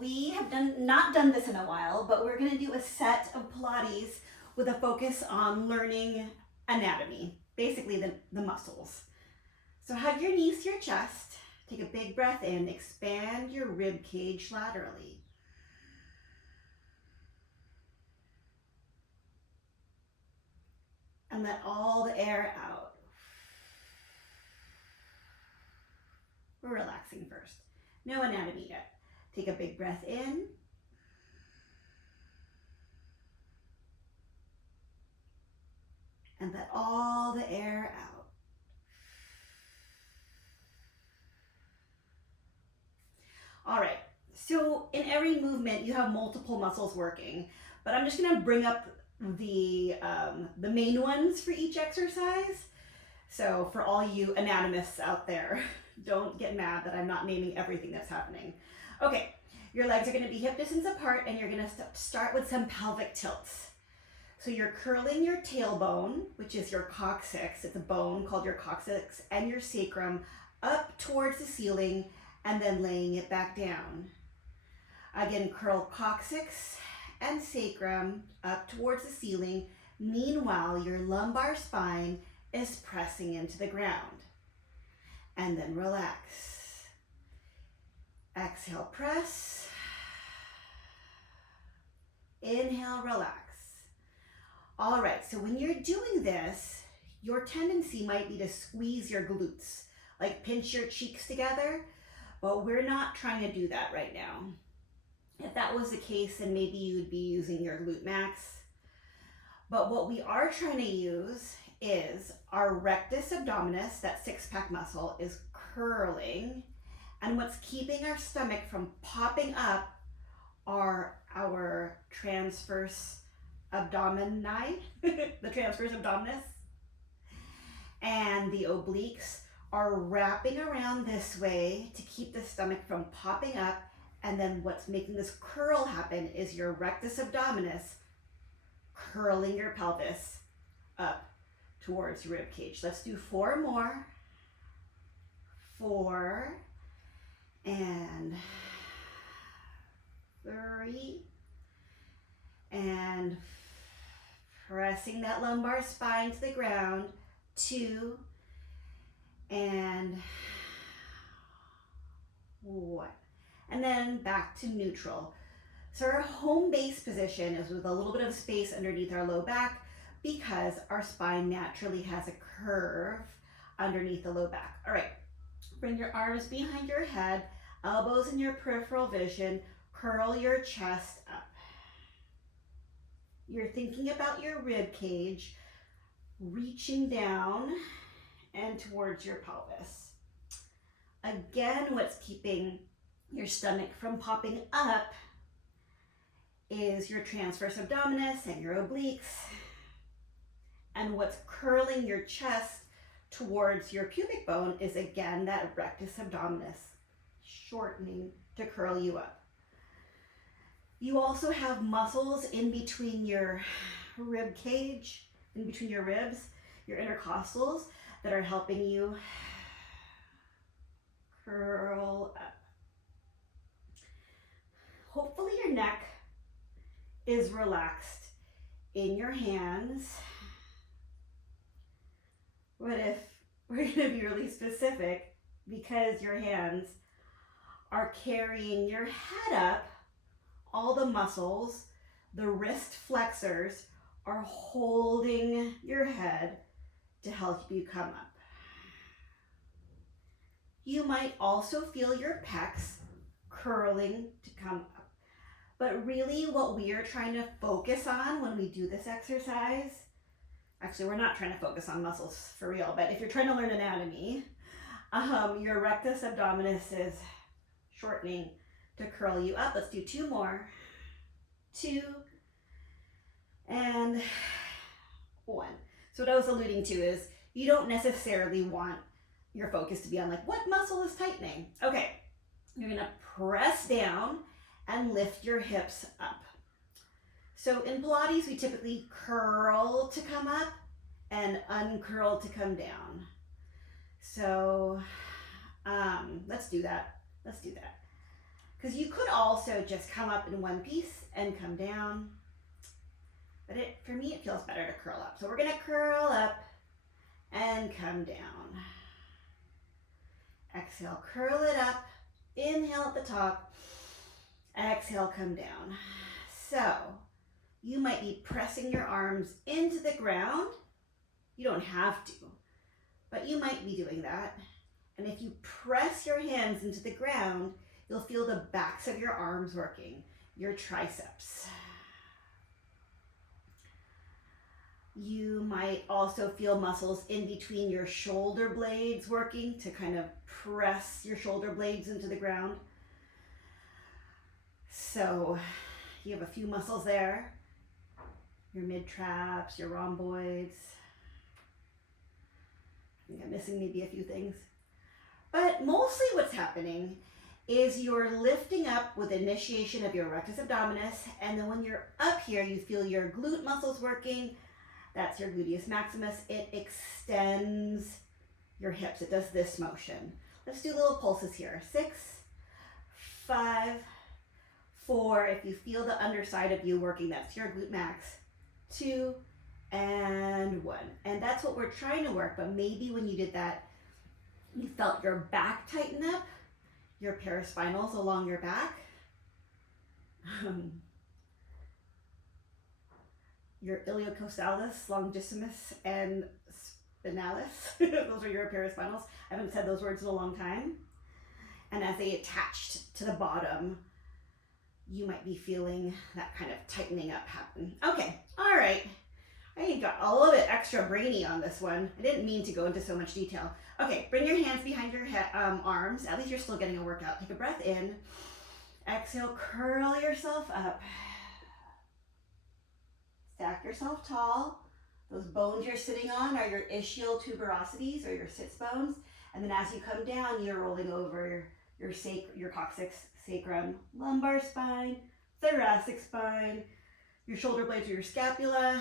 we have not done this in a while, but we're going to do a set of Pilates with a focus on learning anatomy, basically the muscles. So hug your knees to your chest, take a big breath in, expand your rib cage laterally. And let all the air out. We're relaxing first. No anatomy yet. Take a big breath in. And let all the air out. All right, so in every movement you have multiple muscles working, but I'm just gonna bring up the main ones for each exercise. So for all you anatomists out there, don't get mad that I'm not naming everything that's happening. Okay, your legs are gonna be hip distance apart and you're gonna start with some pelvic tilts. So you're curling your tailbone, which is your coccyx, it's a bone called your coccyx, and your sacrum up towards the ceiling and then laying it back down. Again, curl coccyx and sacrum up towards the ceiling. Meanwhile, your lumbar spine is pressing into the ground. And then relax. Exhale, press. Inhale, relax. All right, so when you're doing this, your tendency might be to squeeze your glutes, like pinch your cheeks together, but we're not trying to do that right now. If that was the case, then maybe you would be using your glute max. But what we are trying to use is our rectus abdominis, that six-pack muscle, is curling. And what's keeping our stomach from popping up are our transverse abdomini, the transverse abdominis, and the obliques are wrapping around this way to keep the stomach from popping up. And then what's making this curl happen is your rectus abdominis curling your pelvis up towards your rib cage. Let's do 4 more. 4 and 3 and pressing that lumbar spine to the ground. 2 and 1. And then back to neutral. So our home base position is with a little bit of space underneath our low back because our spine naturally has a curve underneath the low back. All right, bring your arms behind your head, elbows in your peripheral vision, curl your chest up. You're thinking about your rib cage, reaching down and towards your pelvis. Again, what's keeping your stomach from popping up is your transverse abdominis and your obliques. And what's curling your chest towards your pubic bone is again that rectus abdominis, shortening to curl you up. You also have muscles in between your rib cage, in between your ribs, your intercostals, that are helping you curl up. Hopefully your neck is relaxed in your hands. But if we're gonna be really specific, because your hands are carrying your head up, all the muscles, the wrist flexors are holding your head to help you come up. You might also feel your pecs curling to come up. But really what we are trying to focus on when we do this exercise, actually we're not trying to focus on muscles for real, but if you're trying to learn anatomy, your rectus abdominis is shortening to curl you up. Let's do 2 more. 2 and 1. So what I was alluding to is you don't necessarily want your focus to be on like, what muscle is tightening? Okay, you're gonna press down and lift your hips up. So in Pilates, we typically curl to come up and uncurl to come down. So let's do that. Let's do that. Because you could also just come up in one piece and come down. But for me, it feels better to curl up. So we're gonna curl up and come down. Exhale, curl it up. Inhale at the top. Exhale, come down. So you might be pressing your arms into the ground. You don't have to, but you might be doing that. And if you press your hands into the ground, you'll feel the backs of your arms working, your triceps. You might also feel muscles in between your shoulder blades working to kind of press your shoulder blades into the ground. So you have a few muscles there, your mid-traps, your rhomboids. I think I'm missing maybe a few things. But mostly what's happening is you're lifting up with initiation of your rectus abdominis, and then when you're up here, you feel your glute muscles working. That's your gluteus maximus. It extends your hips. It does this motion. Let's do little pulses here. 6, 5, 4. If you feel the underside of you working, that's your glute max. 2, and 1. And that's what we're trying to work, but maybe when you did that, you felt your back tighten up, your paraspinals along your back. Your iliocostalis, longissimus, and spinalis. Those are your paraspinals. I haven't said those words in a long time. And as they attached to the bottom, you might be feeling that kind of tightening up happen. Okay, all right. I got a little bit extra brainy on this one. I didn't mean to go into so much detail. Okay, bring your hands behind your arms. At least you're still getting a workout. Take a breath in. Exhale, curl yourself up. Stack yourself tall. Those bones you're sitting on are your ischial tuberosities, or your sits bones. And then as you come down, you're rolling over your coccyx, sacrum, lumbar spine, thoracic spine, your shoulder blades or your scapula,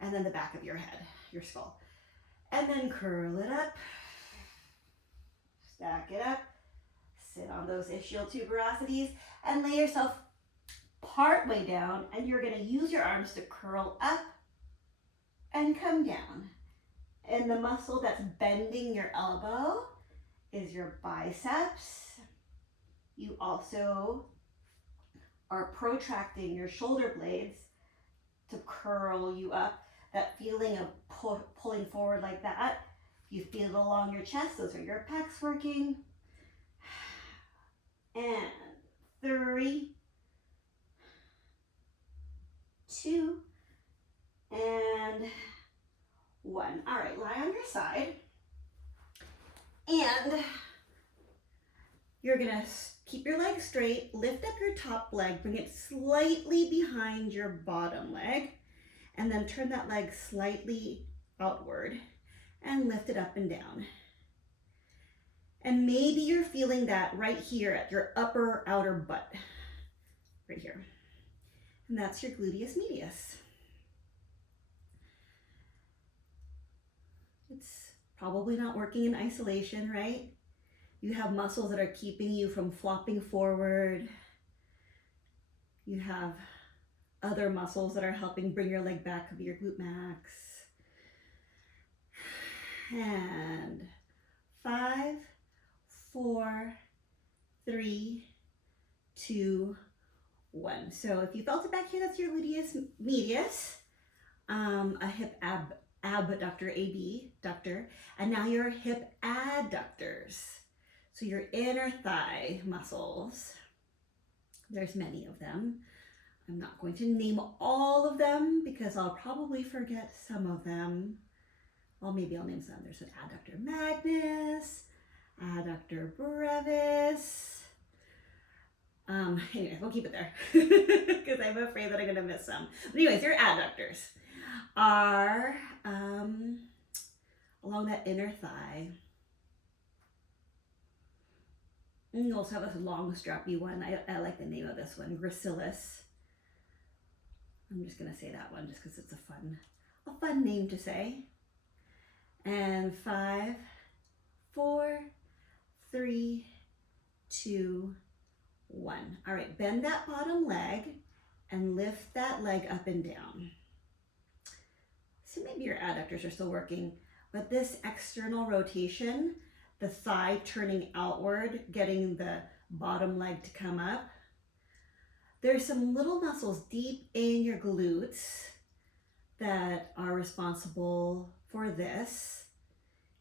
and then the back of your head, your skull. And then curl it up, stack it up, sit on those ischial tuberosities, and lay yourself part way down, and you're gonna use your arms to curl up and come down. And the muscle that's bending your elbow is your biceps. You also are protracting your shoulder blades to curl you up. That feeling of pulling forward like that, you feel it along your chest. Those are your pecs working. And 3, 2, and 1. All right, lie on your side. And you're gonna keep your legs straight, lift up your top leg, bring it slightly behind your bottom leg, and then turn that leg slightly outward and lift it up and down. And maybe you're feeling that right here at your upper outer butt, right here. And that's your gluteus medius. It's probably not working in isolation, right? You have muscles that are keeping you from flopping forward. You have other muscles that are helping bring your leg back of your glute max. And 5, 4, 3, 2, 1. So if you felt it back here, that's your gluteus medius, a hip abductor, abductor, and now your hip adductors. So your inner thigh muscles, there's many of them. I'm not going to name all of them because I'll probably forget some of them. Well, maybe I'll name some. There's an adductor magnus, adductor brevis. Anyway, we'll keep it there because I'm afraid that I'm going to miss some. But anyways, your adductors are along that inner thigh. And you also have a long strappy one. I like the name of this one, gracilis. I'm just going to say that one just because it's a fun name to say. And 5, 4, 3, 2, 1. All right, bend that bottom leg and lift that leg up and down. So maybe your adductors are still working, but this external rotation, the thigh turning outward, getting the bottom leg to come up, there's some little muscles deep in your glutes that are responsible for this,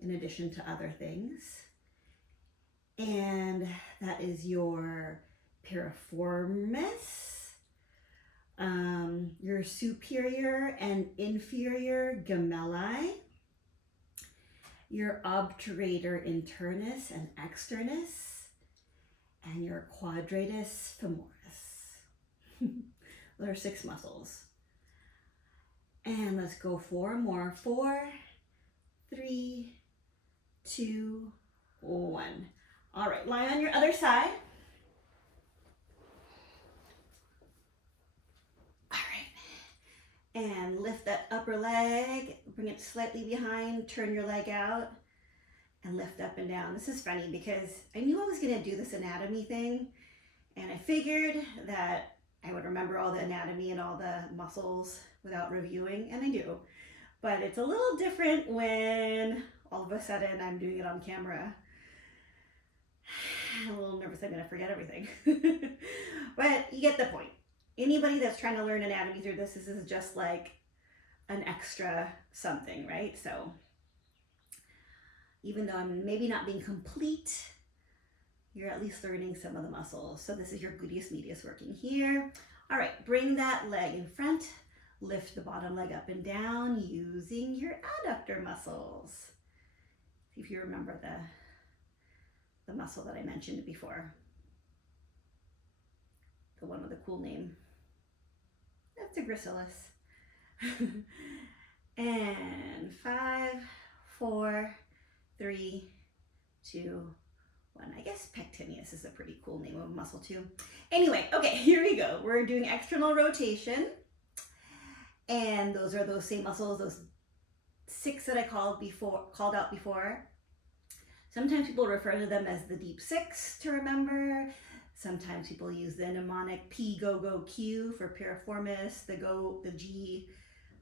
in addition to other things. And that is your piriformis, your superior and inferior gemelli, your obturator internus and externus, and your quadratus femoris. Those are 6 muscles. And let's go 4 more. 4, 3, 2, 1. All right, lie on your other side. All right, and lift that upper leg, bring it slightly behind, turn your leg out, and lift up and down. This is funny because I knew I was gonna do this anatomy thing, and I figured that I would remember all the anatomy and all the muscles without reviewing, and I do. But it's a little different when all of a sudden I'm doing it on camera. I'm a little nervous I'm gonna forget everything. But you get the point. Anybody that's trying to learn anatomy through this is just like an extra something, right? So even though I'm maybe not being complete, you're at least learning some of the muscles. So this is your gluteus medius working here. All right, bring that leg in front, lift the bottom leg up and down using your adductor muscles. See if you remember the muscle that I mentioned before. The one with the cool name. That's a gracilis. And 5, 4, 3, 2, 1. I guess pectineus is a pretty cool name of a muscle too. Anyway, okay, here we go. We're doing external rotation. And those are those same muscles, those 6 that I called out before. Sometimes people refer to them as the deep 6 to remember. Sometimes people use the mnemonic P, go, go, Q for piriformis, the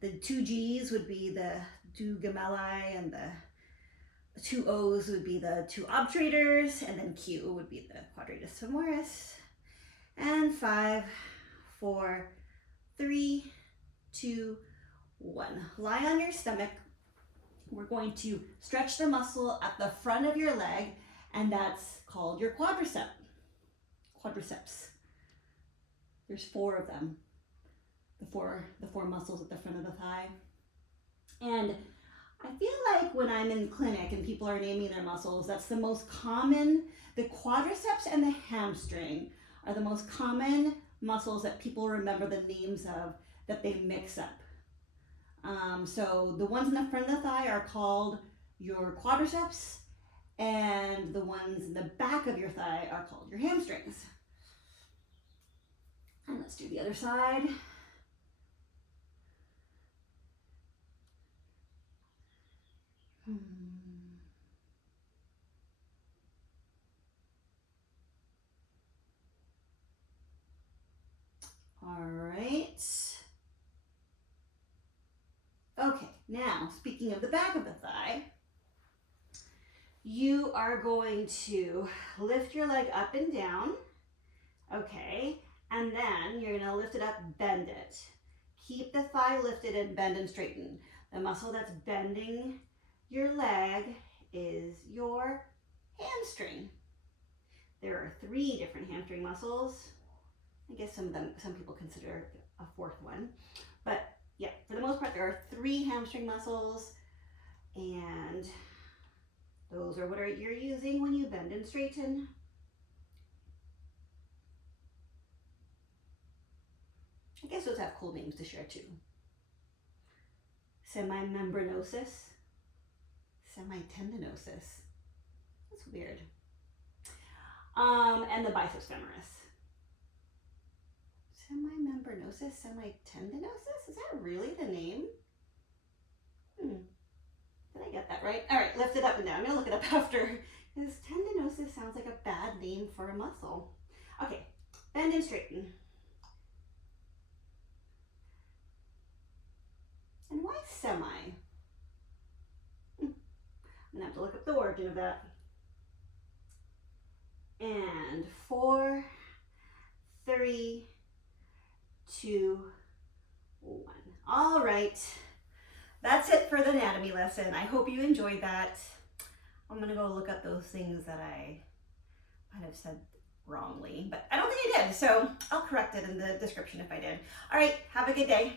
2 G's would be the 2 gemelli, and the 2 O's would be the 2 obturators, and then Q would be the quadratus femoris. And 5, 4, 3, 2, 1. Lie on your stomach. We're going to stretch the muscle at the front of your leg, and that's called your quadriceps. There's 4 of them. The four muscles at the front of the thigh. And I feel like when I'm in clinic and people are naming their muscles, that's the most common. The quadriceps and the hamstring are the most common muscles that people remember the names of, that they mix up. So the ones in the front of the thigh are called your quadriceps, and the ones in the back of your thigh are called your hamstrings. And let's do the other side. All right. Okay, now speaking of the back of the thigh, you are going to lift your leg up and down, okay, and then you're gonna lift it up, bend it. Keep the thigh lifted and bend and straighten. The muscle that's bending your leg is your hamstring. There are 3 different hamstring muscles. I guess some people consider a 4th one, but yeah, for the most part, there are 3 hamstring muscles, and those are what you're using when you bend and straighten. I guess those have cool names to share too. Semimembranosus, semitendinosus. That's weird. And the biceps femoris. Semimembranosus, semitendinosus? Is that really the name? Did I get that right? All right, lift it up and down. I'm gonna look it up after, because tendinosis sounds like a bad name for a muscle. Okay, bend and straighten. And why semi? I'm gonna have to look up the origin of that. And 4, 3, 2, 1. All right, that's it for the anatomy lesson. I hope you enjoyed that. I'm gonna go look up those things that I might have said wrongly, but I don't think I did, so I'll correct it in the description if I did. All right, have a good day.